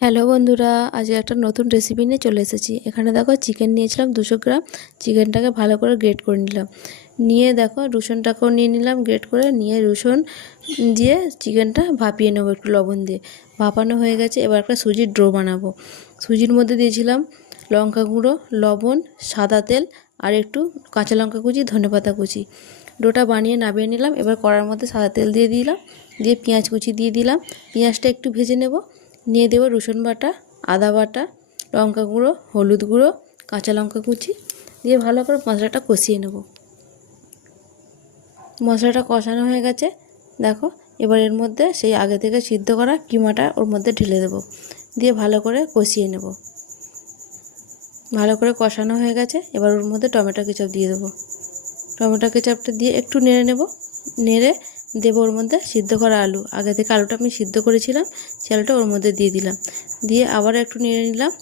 Hello বন্ধুরা, আজ একটা নতুন রেসিপি নিয়ে চলে এসেছি। এখানে দেখো চিকেন নিয়েছিলাম 200 গ্রাম। চিকেনটাকে ভালো করে গ্রেট করে নিলাম। নিয়ে দেখো রসুনটাকেও নিয়ে নিলাম গ্রেট করে। নিয়ে রসুন দিয়ে চিকেনটা ভাপিয়ে নেবো একটু লবণ দিয়ে। ভাপানো হয়ে গেছে, এবার একটা সুজির ডো বানাবো। সুজির মধ্যে দিয়েছিলাম লঙ্কা গুঁড়ো, লবণ, সাদা তেল আর একটু কাঁচা লঙ্কা কুচি, ধনেপাতা কুচি। ডোটা বানিয়ে নামিয়ে নিলাম। এবার কড়ার মধ্যে সাদা তেল দিয়ে দিলাম, দিয়ে পেঁয়াজ কুচি দিয়ে দিলাম। পেঁয়াজটা একটু ভেজে নেব। নিয়ে দেবো রসুন বাটা, আদা বাটা, লঙ্কা গুঁড়ো, হলুদ গুঁড়ো, কাঁচা লঙ্কা কুচি দিয়ে ভালো করে মশলাটা কষিয়ে নেব। মশলাটা কষানো হয়ে গেছে দেখো। এবার এর মধ্যে সেই আগে থেকে সিদ্ধ করা কিমাটা ওর মধ্যে ঢেলে দেবো, দিয়ে ভালো করে কষিয়ে নেব। ভালো করে কষানো হয়ে গেছে, এবার ওর মধ্যে টমেটো কেচাপ দিয়ে দেবো। টমেটো কেচাপটা দিয়ে একটু নেড়ে নেব। নেড়ে দেবো ওর মধ্যে সিদ্ধ করা আলু। আগে থেকে আলুটা আমি সিদ্ধ করেছিলাম, সেই আলুটা ওর মধ্যে দিয়ে দিলাম। দিয়ে আবার একটু নেড়ে নিলাম।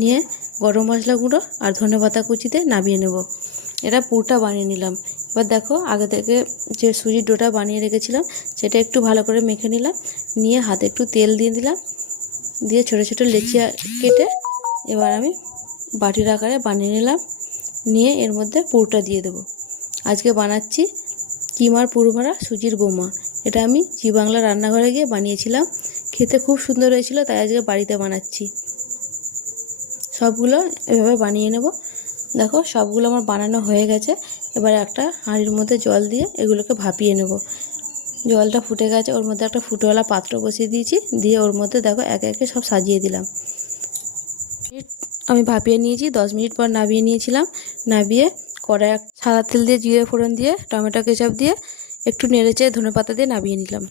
নিয়ে গরম মশলা গুঁড়ো আর ধনেপাতা কুচিতে নামিয়ে নেব। এটা পুরটা বানিয়ে নিলাম। এবার দেখো আগে থেকে যে সুজির ডোটা বানিয়ে রেখেছিলাম সেটা একটু ভালো করে মেখে নিলাম। নিয়ে হাতে একটু তেল দিয়ে দিলাম, দিয়ে ছোটো ছোটো লেচি কেটে এবার আমি বাটির আকারে বানিয়ে নিলাম। নিয়ে এর মধ্যে পুরটা দিয়ে দেবো। আজকে বানাচ্ছি কিমার পুর ভরা সুজির বোমা। এটা আমি জি বাংলা রান্নাঘরে গিয়ে বানিয়েছিলাম। খেতে খুব সুন্দর হয়েছিল, তাই আজকে বাড়িতে বানাচ্ছি। সবগুলো এভাবে বানিয়ে নেব। দেখো সবগুলো আমার বানানো হয়ে গেছে। এবার একটা হাঁড়ির মধ্যে জল দিয়ে এগুলোকে ভাপিয়ে নেব। জলটা ফুটে গেছে, ওর মধ্যে একটা ফুটোওয়ালা পাত্র বসিয়ে দিয়েছি। দিয়ে ওর মধ্যে দেখো একে একে সব সাজিয়ে দিলাম। আমি ভাপিয়ে নিয়েছি, 10 মিনিট পর নামিয়ে নিয়েছিলাম। নামিয়ে কড়াই সাদা তেল দিয়ে জিরে ফোড়ন দিয়ে টমেটো কেচাপ দিয়ে একটু নেড়েচেড়ে ধনেপাতা দিয়ে নামিয়ে নিলাম।